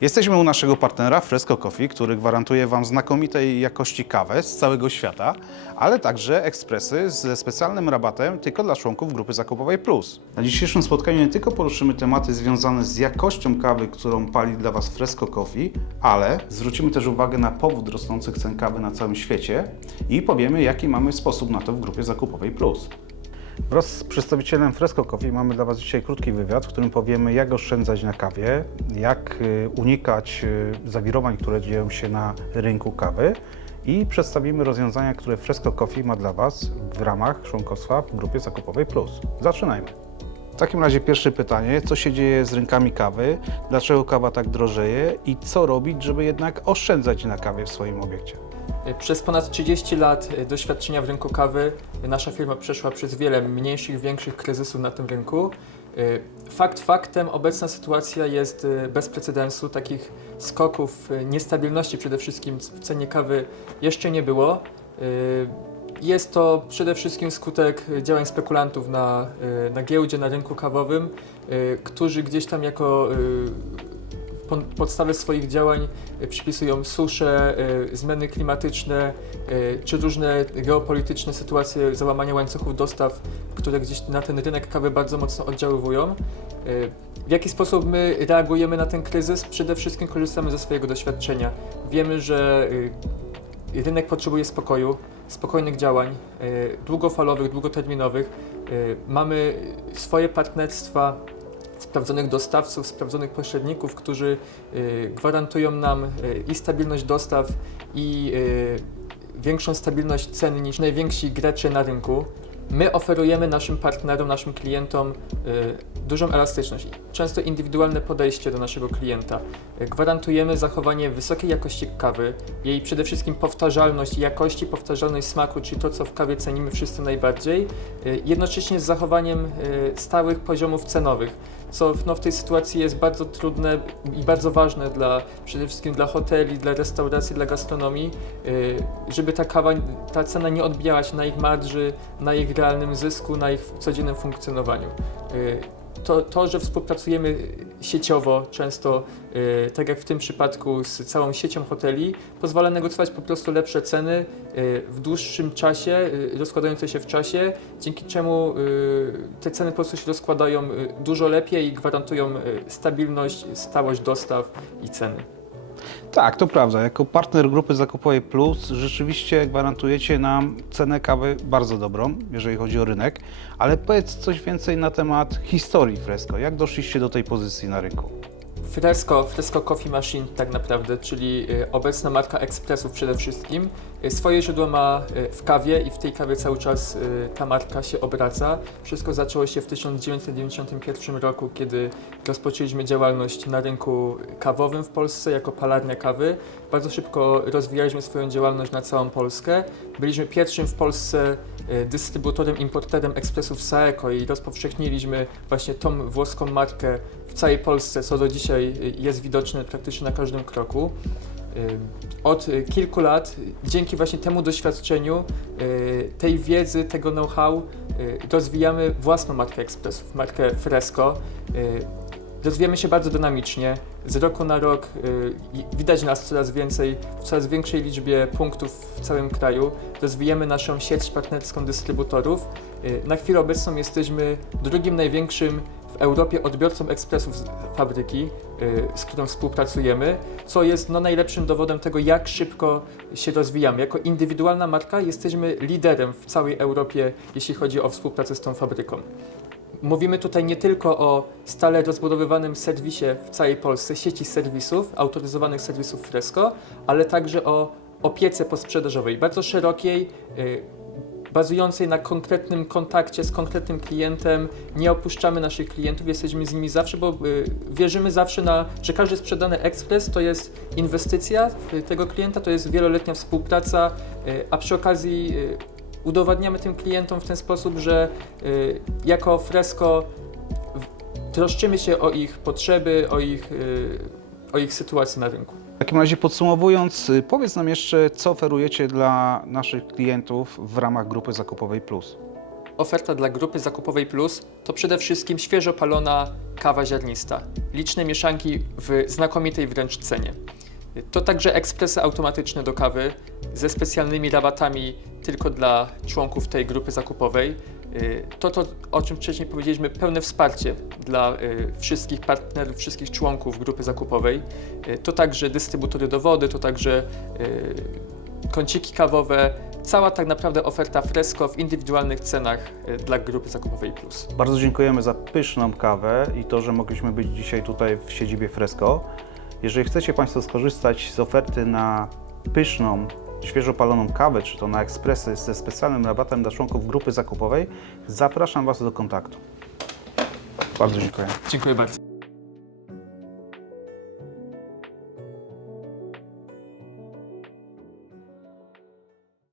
Jesteśmy u naszego partnera Fresco Coffee, który gwarantuje Wam znakomitej jakości kawę z całego świata, ale także ekspresy ze specjalnym rabatem tylko dla członków grupy zakupowej Plus. Na dzisiejszym spotkaniu nie tylko poruszymy tematy związane z jakością kawy, którą pali dla Was Fresco Coffee, ale zwrócimy też uwagę na powód rosnących cen kawy na całym świecie i powiemy, jaki mamy sposób na to w grupie zakupowej Plus. Wraz z przedstawicielem Fresco Coffee mamy dla Was dzisiaj krótki wywiad, w którym powiemy, jak oszczędzać na kawie, jak y, unikać y, zawirowań, które dzieją się na rynku kawy i przedstawimy rozwiązania, które Fresco Coffee ma dla Was w ramach członkostwa w grupie zakupowej Plus. Zaczynajmy. W takim razie pierwsze pytanie, co się dzieje z rynkami kawy, dlaczego kawa tak drożeje i co robić, żeby jednak oszczędzać na kawie w swoim obiekcie? Przez ponad 30 lat e, doświadczenia w rynku kawy e, nasza firma przeszła przez wiele mniejszych, większych kryzysów na tym rynku. Fakt faktem, obecna sytuacja jest bez precedensu. Takich skoków niestabilności przede wszystkim w cenie kawy jeszcze nie było. Jest to przede wszystkim skutek działań spekulantów na, na giełdzie, na rynku kawowym, którzy gdzieś tam jako podstawę swoich działań e, przypisują susze, e, zmiany klimatyczne e, czy różne geopolityczne sytuacje, załamania łańcuchów dostaw, które gdzieś na ten rynek kawy bardzo mocno oddziaływują. W jaki sposób my reagujemy na ten kryzys? Przede wszystkim korzystamy ze swojego doświadczenia. Wiemy, że rynek potrzebuje spokoju, spokojnych działań, długofalowych, długoterminowych. Mamy swoje partnerstwa sprawdzonych dostawców, sprawdzonych pośredników, którzy y, gwarantują nam y, i stabilność dostaw, i y, większą stabilność cen niż najwięksi gracze na rynku. My oferujemy naszym partnerom, naszym klientom dużą elastyczność, często indywidualne podejście do naszego klienta. Gwarantujemy zachowanie wysokiej jakości kawy, jej przede wszystkim powtarzalność jakości, powtarzalność smaku, czyli to, co w kawie cenimy wszyscy najbardziej, jednocześnie z zachowaniem stałych poziomów cenowych co w- no, w tej sytuacji jest bardzo trudne i bardzo ważne dla, przede wszystkim dla hoteli, dla restauracji, dla gastronomii, y, żeby ta kawa, ta cena nie odbijała się na ich marży, na ich realnym zysku, na ich codziennym funkcjonowaniu. To, to, że współpracujemy sieciowo, często, y, tak jak w tym przypadku, z całą siecią hoteli, pozwala negocjować po prostu lepsze ceny y, w dłuższym czasie, y, rozkładające się w czasie, dzięki czemu te ceny po prostu się rozkładają dużo lepiej i gwarantują stabilność, stałość dostaw i ceny. Tak, to prawda. Jako partner grupy zakupowej Plus rzeczywiście gwarantujecie nam cenę kawy bardzo dobrą, jeżeli chodzi o rynek, ale powiedz coś więcej na temat historii Fresco. Jak doszliście do tej pozycji na rynku? Fresco, Fresco Coffee Machine tak naprawdę, czyli y, obecna marka ekspresów przede wszystkim. Y, Swoje źródło ma y, w kawie i w tej kawie cały czas ta marka się obraca. Wszystko zaczęło się w 1991 roku, kiedy rozpoczęliśmy działalność na rynku kawowym w Polsce jako palarnia kawy. Bardzo szybko rozwijaliśmy swoją działalność na całą Polskę. Byliśmy pierwszym w Polsce y, dystrybutorem, importerem ekspresów Saeco i rozpowszechniliśmy właśnie tą włoską markę w całej Polsce, co do dzisiaj y, jest widoczne praktycznie na każdym kroku. Y, Od kilku lat, dzięki właśnie temu doświadczeniu, tej wiedzy, tego know-how, rozwijamy własną markę ekspresów, markę Fresco. Rozwijamy się bardzo dynamicznie. Z roku na rok y, widać nas coraz więcej, w coraz większej liczbie punktów w całym kraju. Rozwijamy naszą sieć partnerską dystrybutorów. Y, Na chwilę obecną jesteśmy drugim największym w Europie odbiorcą ekspresów z fabryki, y, z którą współpracujemy, co jest no, najlepszym dowodem tego, jak szybko się rozwijamy. Jako indywidualna marka jesteśmy liderem w całej Europie, jeśli chodzi o współpracę z tą fabryką. Mówimy tutaj nie tylko o stale rozbudowywanym serwisie w całej Polsce, sieci serwisów, autoryzowanych serwisów Fresco, ale także o opiece posprzedażowej, bardzo szerokiej, y, bazującej na konkretnym kontakcie z konkretnym klientem. Nie opuszczamy naszych klientów, jesteśmy z nimi zawsze, bo y, wierzymy zawsze, na, że każdy sprzedany ekspres to jest inwestycja tego klienta, to jest wieloletnia współpraca, y, a przy okazji udowadniamy tym klientom w ten sposób, że y, jako Fresco w- troszczymy się o ich potrzeby, o ich, y, o ich sytuację na rynku. W takim razie podsumowując, y, powiedz nam jeszcze, co oferujecie dla naszych klientów w ramach grupy zakupowej Plus. oferta dla grupy zakupowej Plus to przede wszystkim świeżo palona kawa ziarnista. Liczne mieszanki w znakomitej wręcz cenie. To także ekspresy automatyczne do kawy ze specjalnymi rabatami tylko dla członków tej grupy zakupowej. Y, To, to o czym wcześniej powiedzieliśmy, pełne wsparcie dla y, wszystkich partnerów, wszystkich członków grupy zakupowej. Y, To także dystrybutory do wody, to także kąciki kawowe, cała tak naprawdę oferta Fresco w indywidualnych cenach dla grupy zakupowej Plus. Bardzo dziękujemy za pyszną kawę i to, że mogliśmy być dzisiaj tutaj w siedzibie Fresco. Jeżeli chcecie Państwo skorzystać z oferty na pyszną, świeżo paloną kawę, czy to na ekspresy ze specjalnym rabatem dla członków grupy zakupowej, zapraszam Was do kontaktu. Bardzo dziękuję. Dziękuję bardzo.